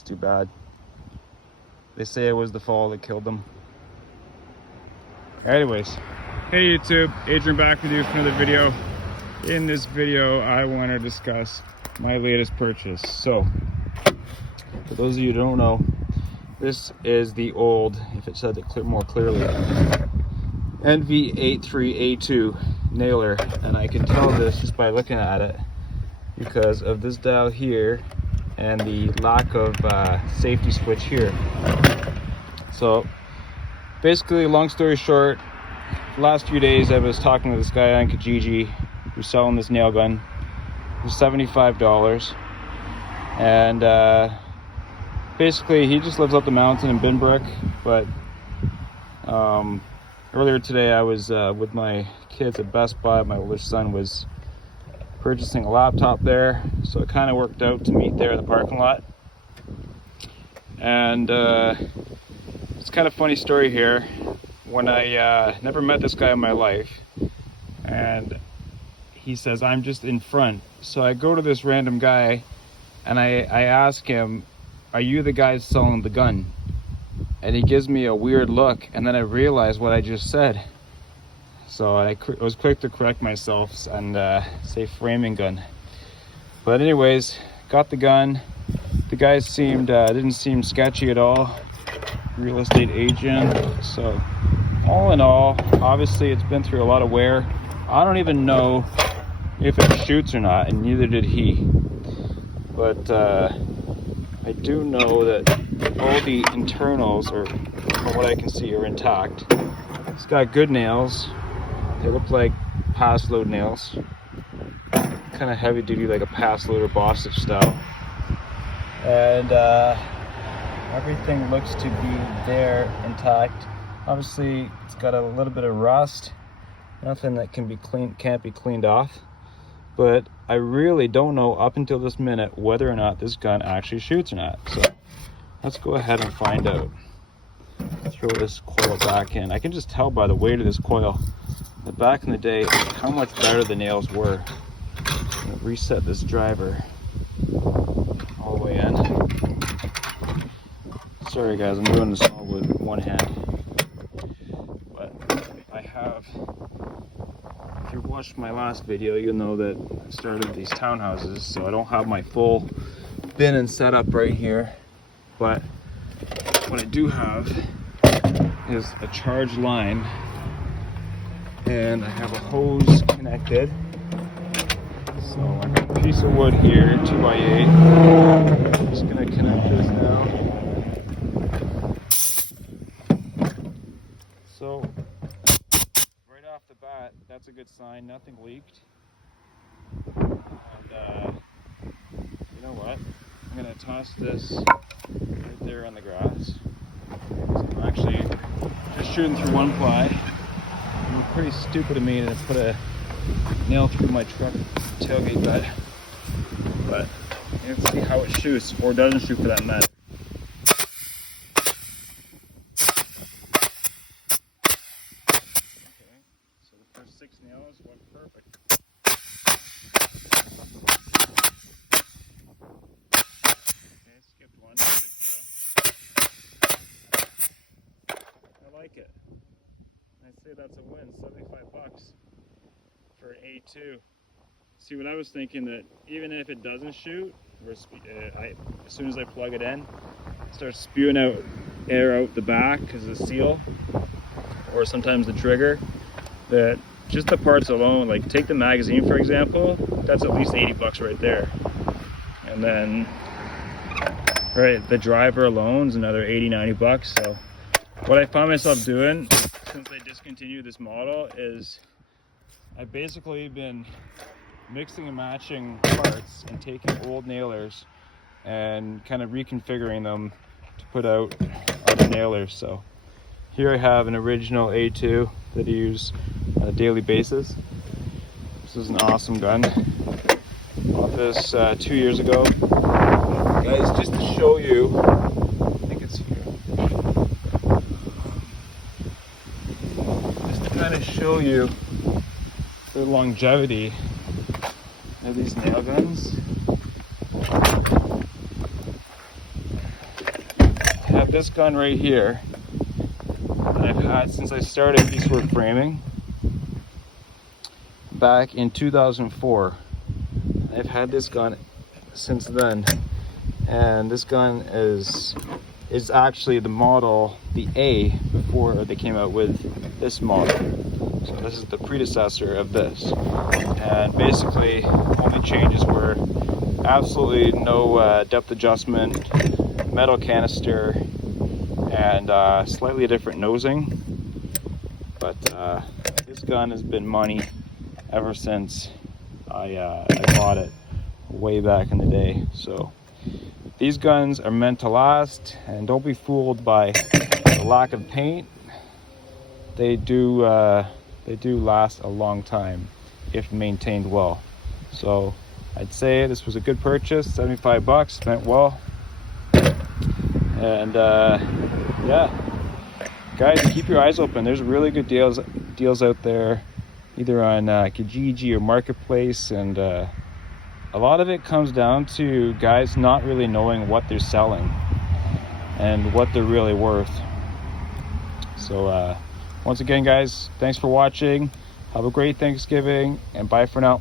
It's too bad. They say it was the fall that killed them. Anyways, hey YouTube, Adrian back with you for another video. In this video, I want to discuss my latest purchase. So, for those of you who don't know, this is the old, if it said it more clearly, NV83A2 nailer, and I can tell this just by looking at it because of this dial here and the lack of safety switch here. So basically, long story short, the last few days I was talking to this guy on Kijiji who's selling this nail gun. It was $75, and basically he just lives up the mountain in Binbrook. But earlier today I was with my kids at Best Buy. My older son was purchasing a laptop there, so it kind of worked out to meet there in the parking lot. And it's kind of funny story here. When I never met this guy in my life, and he says I'm just in front, so I go to this random guy and I ask him, are you the guy selling the gun? And he gives me a weird look, and then I realized what I just said. So I was quick to correct myself and say framing gun. But anyways, got the gun. The guy didn't seem sketchy at all. Real estate agent. So all in all, obviously it's been through a lot of wear. I don't even know if it shoots or not, and neither did he. But I do know that all the internals, or from what I can see, are intact. It's got good nails. They look like pass load nails, kind of heavy duty, like a pass load or Bostic style. And everything looks to be there intact. Obviously, it's got a little bit of rust. Nothing that can't be cleaned off. But I really don't know up until this minute whether or not this gun actually shoots or not. So let's go ahead and find out. Throw this coil back in. I can just tell by the weight of this coil that back in the day how much better the nails were. I'm gonna reset this driver all the way in. Sorry guys, I'm doing this all with one hand. But I have, if you watched my last video, you'll know that I started these townhouses, so I don't have my full bin and setup right here. But what I do have is a charge line, and I have a hose connected. So I got a piece of wood here, 2x8. I'm just gonna connect this now. So right off the bat, that's a good sign. Nothing leaked. And you know what? I'm gonna toss this right there on the grass. So I'm actually just shooting through one ply. It was pretty stupid of me to put a nail through my truck tailgate bed. But let's see how it shoots, or doesn't shoot for that matter. Okay, so the first 6 nails went perfect. Okay, skipped one, no big deal. I like it. I'd say that's a win, $75 for an A2. See, what I was thinking, that even if it doesn't shoot, as soon as I plug it in, it starts spewing out air out the back because of the seal, or sometimes the trigger, that just the parts alone, like take the magazine for example, that's at least $80 right there. And then, right, the driver alone is another $80-90. So what I find myself doing since I discontinued this model is I've basically been mixing and matching parts and taking old nailers and kind of reconfiguring them to put out other nailers. So here I have an original A2 that I use on a daily basis. This is an awesome gun. Bought this 2 years ago. Guys, just to show you, I think it's here. Just to kind of show you the longevity of these nail guns. got this gun right here that I've had since I started piecework framing back in 2004. I've had this gun since then, and this gun is actually the model, the A, before they came out with this model. So this is the predecessor of this, and basically only changes were absolutely no depth adjustment, metal canister, and slightly different nosing. But this gun has been money ever since I bought it way back in the day. So these guns are meant to last, and don't be fooled by the lack of paint. They do last a long time if maintained well. So I'd say this was a good purchase. 75 bucks, spent well. And yeah, guys, keep your eyes open. There's really good deals out there, either on Kijiji or Marketplace, and a lot of it comes down to guys not really knowing what they're selling and what they're really worth. So once again, guys, thanks for watching. Have a great Thanksgiving, and bye for now.